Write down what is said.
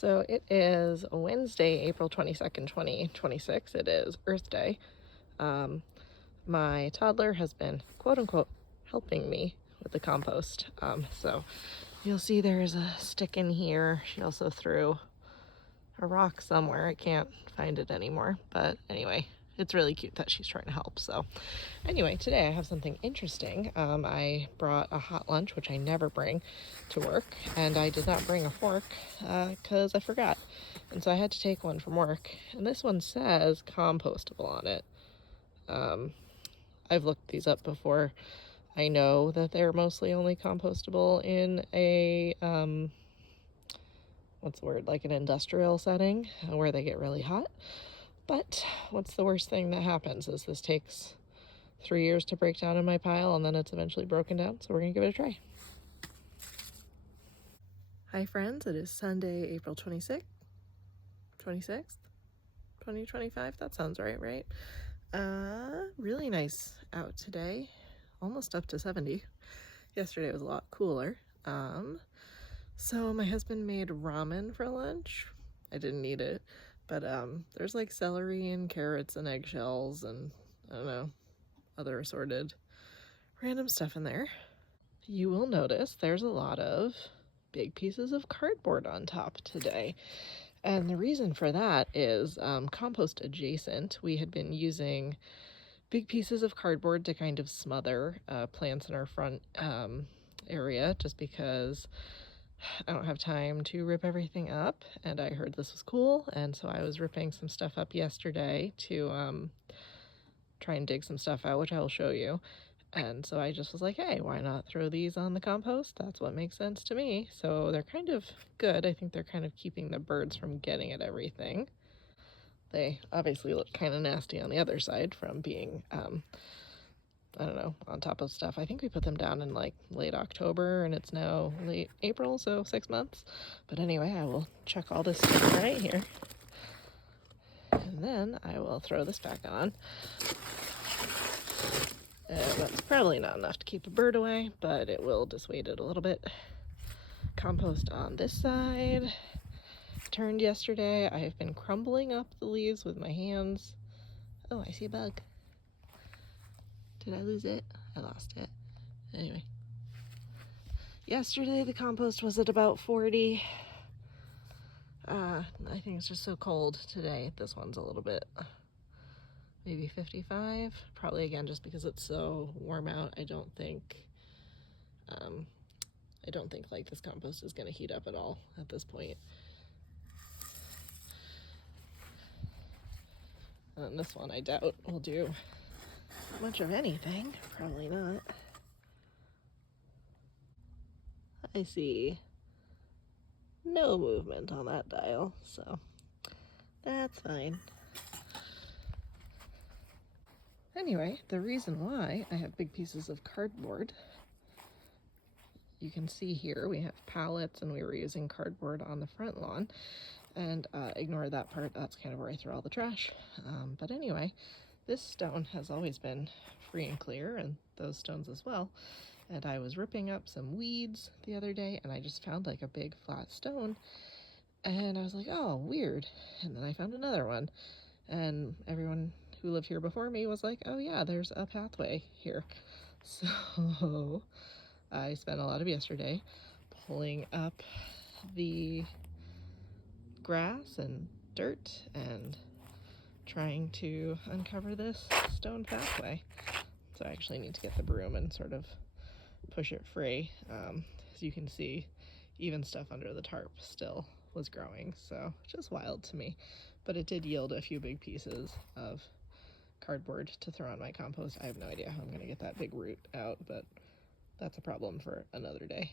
So it is Wednesday, April 22nd, 2026. It is Earth Day. My toddler has been, quote unquote, helping me with the compost. So you'll see there's a stick in here. She also threw a rock somewhere. I can't find it anymore. But anyway, it's really cute that she's trying to help. So anyway, today I have something interesting. I brought a hot lunch, which I never bring to work, and I did not bring a fork because I forgot. And so I had to take one from work, and this one says compostable on it. I've looked these up before. I know that they're mostly only compostable in a, what's the word, like an industrial setting where they get really hot. But what's the worst thing that happens is this takes 3 years to break down in my pile, and then it's eventually broken down, so we're gonna give it a try. Hi friends, it is Sunday, April 26th, 2025, that sounds right? Really nice out today, almost up to 70. Yesterday was a lot cooler. So my husband made ramen for lunch. I didn't eat it, but there's like celery and carrots and eggshells and I don't know, other assorted random stuff in there. You will notice there's a lot of big pieces of cardboard on top today. And the reason for that is compost adjacent. We had been using big pieces of cardboard to kind of smother plants in our front area just because I don't have time to rip everything up, and I heard this was cool, and so I was ripping some stuff up yesterday to try and dig some stuff out, which I will show you. And so I just was like, hey, why not throw these on the compost? That's what makes sense to me. So they're kind of good. I think they're kind of keeping the birds from getting at everything. They obviously look kind of nasty on the other side from being, I don't know, on top of stuff. I think we put them down in like late October and it's now late April, so 6 months. But anyway, I will chuck all this stuff right here. And then I will throw this back on. That's probably not enough to keep a bird away, but it will dissuade it a little bit. Compost on this side. Turned yesterday. I have been crumbling up the leaves with my hands. Oh, I see a bug. Did I lose it? I lost it. Anyway. Yesterday the compost was at about 40. I think it's just so cold today. This one's a little bit, maybe 55. Probably again just because it's so warm out. I don't think like this compost is gonna heat up at all at this point. And this one I doubt will do much of anything. Probably not. I see no movement on that dial, so that's fine. Anyway, the reason why I have big pieces of cardboard, you can see here we have pallets and we were using cardboard on the front lawn, and ignore that part, that's kind of where I throw all the trash. But anyway, this stone has always been free and clear, and those stones as well. And I was ripping up some weeds the other day and I just found like a big flat stone, and I was like, oh, weird. And then I found another one, and everyone who lived here before me was like, oh yeah, there's a pathway here. So I spent a lot of yesterday pulling up the grass and dirt and trying to uncover this stone pathway. So I actually need to get the broom and sort of push it free. As you can see, even stuff under the tarp still was growing, so just wild to me. But it did yield a few big pieces of cardboard to throw on my compost. I have no idea how I'm going to get that big root out, but that's a problem for another day.